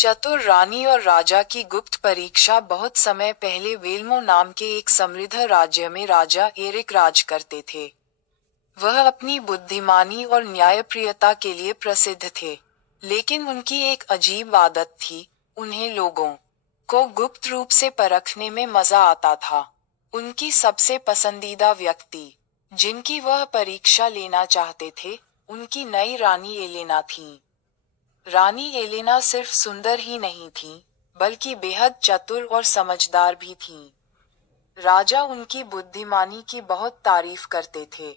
चतुर रानी और राजा की गुप्त परीक्षा। बहुत समय पहले वेल्मो नाम के एक समृद्ध राज्य में राजा एरिक राज करते थे। वह अपनी बुद्धिमानी और न्यायप्रियता के लिए प्रसिद्ध थे। लेकिन उनकी एक अजीब आदत थी, उन्हें लोगों को गुप्त रूप से परखने में मजा आता था। उनकी सबसे पसंदीदा व्यक्ति, जिनकी वह परीक्षा लेना चाहते थे, उनकी नई रानी एलेना थी। रानी एलेना सिर्फ सुंदर ही नहीं थी, बल्कि बेहद चतुर और समझदार भी थी। राजा उनकी बुद्धिमानी की बहुत तारीफ करते थे,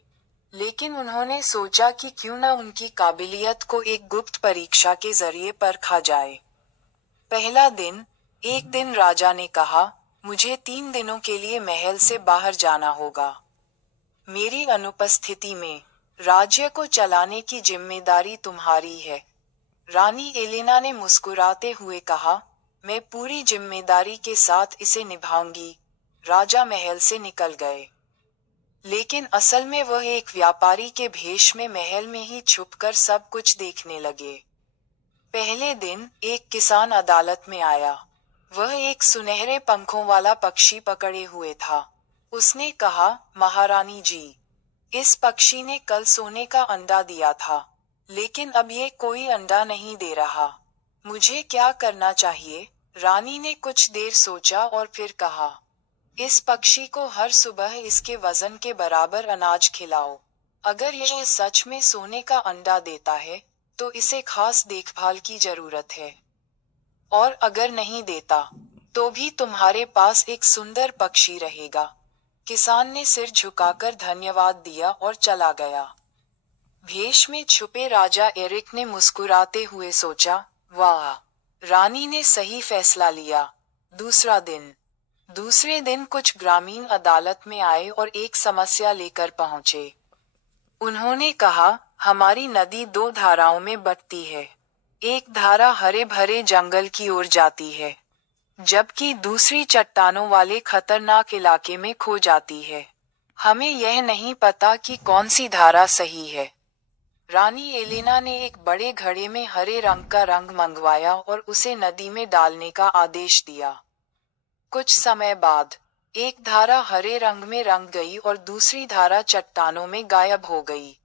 लेकिन उन्होंने सोचा कि क्यों न उनकी काबिलियत को एक गुप्त परीक्षा के जरिए परखा जाए। पहला दिन। एक दिन राजा ने कहा, मुझे 3 दिनों के लिए महल से बाहर जाना होगा। मेरी अनुपस्थिति में राज्य को चलाने की जिम्मेदारी तुम्हारी है। रानी एलेना ने मुस्कुराते हुए कहा, मैं पूरी जिम्मेदारी के साथ इसे निभाऊंगी। राजा महल से निकल गए। लेकिन असल में वह एक व्यापारी के भेष में महल में ही छुपकर सब कुछ देखने लगे। पहले दिन एक किसान अदालत में आया। वह एक सुनहरे पंखों वाला पक्षी पकड़े हुए था। उसने कहा, महारानी जी, इस पक्षी ने कल सोने का अंडा दिया था, लेकिन अब ये कोई अंडा नहीं दे रहा। मुझे क्या करना चाहिए? रानी ने कुछ देर सोचा और फिर कहा, इस पक्षी को हर सुबह इसके वजन के बराबर अनाज खिलाओ। अगर यह सच में सोने का अंडा देता है, तो इसे खास देखभाल की जरूरत है। और अगर नहीं देता, तो भी तुम्हारे पास एक सुंदर पक्षी रहेगा। किसान ने सिर झुकाकर धन्यवाद दिया और चला गया। भेष में छुपे राजा एरिक ने मुस्कुराते हुए सोचा, वाह, रानी ने सही फैसला लिया। दूसरा दिन। दूसरे दिन कुछ ग्रामीण अदालत में आए और एक समस्या लेकर पहुंचे। उन्होंने कहा, हमारी नदी 2 धाराओं में बहती है। एक धारा हरे भरे जंगल की ओर जाती है, जबकि दूसरी चट्टानों वाले खतरनाक इलाके में खो जाती है। हमें यह नहीं पता कि कौन सी धारा सही है। रानी एलेना ने एक बड़े घड़े में हरे रंग का रंग मंगवाया और उसे नदी में डालने का आदेश दिया। कुछ समय बाद एक धारा हरे रंग में रंग गई और दूसरी धारा चट्टानों में गायब हो गई।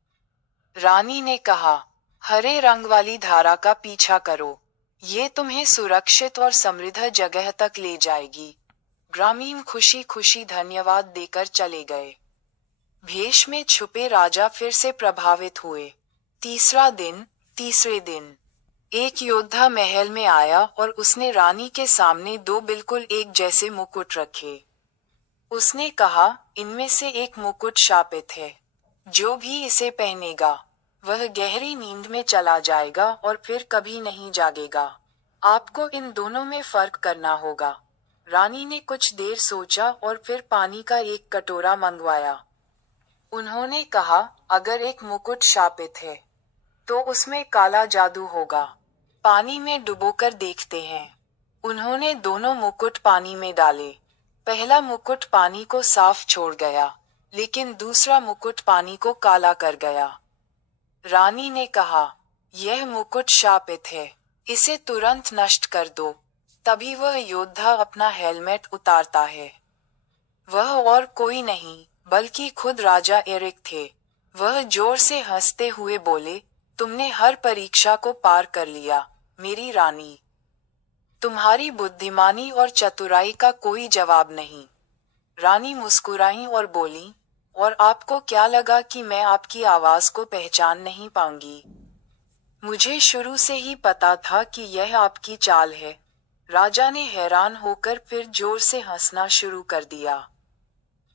रानी ने कहा, हरे रंग वाली धारा का पीछा करो, ये तुम्हें सुरक्षित और समृद्ध जगह तक ले जाएगी। ग्रामीण खुशी खुशी धन्यवाद देकर चले गए। भेष में छुपे राजा फिर से प्रभावित हुए। तीसरा दिन। तीसरे दिन एक योद्धा महल में आया और उसने रानी के सामने 2 बिल्कुल एक जैसे मुकुट रखे। उसने कहा, इनमें से एक मुकुट शापित है। जो भी इसे पहनेगा, वह गहरी नींद में चला जाएगा और फिर कभी नहीं जागेगा। आपको इन दोनों में फर्क करना होगा। रानी ने कुछ देर सोचा और फिर पानी का एक कटोरा मंगवाया। उन्होंने कहा, अगर एक मुकुट शापित है, तो उसमें काला जादू होगा। पानी में डुबोकर देखते हैं। उन्होंने दोनों मुकुट पानी में डाले। पहला मुकुट पानी को साफ छोड़ गया, लेकिन दूसरा मुकुट पानी को काला कर गया। रानी ने कहा, यह मुकुट शापित है, इसे तुरंत नष्ट कर दो। तभी वह योद्धा अपना हेलमेट उतारता है। वह और कोई नहीं, बल्कि खुद राजा एरिक थे। वह जोर से हंसते हुए बोले, तुमने हर परीक्षा को पार कर लिया, मेरी रानी। तुम्हारी बुद्धिमानी और चतुराई का कोई जवाब नहीं। रानी मुस्कुराई और बोली, और आपको क्या लगा कि मैं आपकी आवाज को पहचान नहीं पाऊंगी? मुझे शुरू से ही पता था कि यह आपकी चाल है। राजा ने हैरान होकर फिर जोर से हंसना शुरू कर दिया।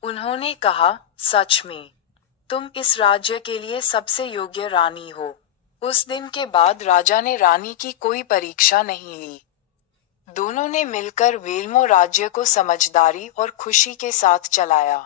उन्होंने कहा, सच में, तुम इस राज्य के लिए सबसे योग्य रानी हो। उस दिन के बाद राजा ने रानी की कोई परीक्षा नहीं ली। दोनों ने मिलकर वेल्मो राज्य को समझदारी और खुशी के साथ चलाया।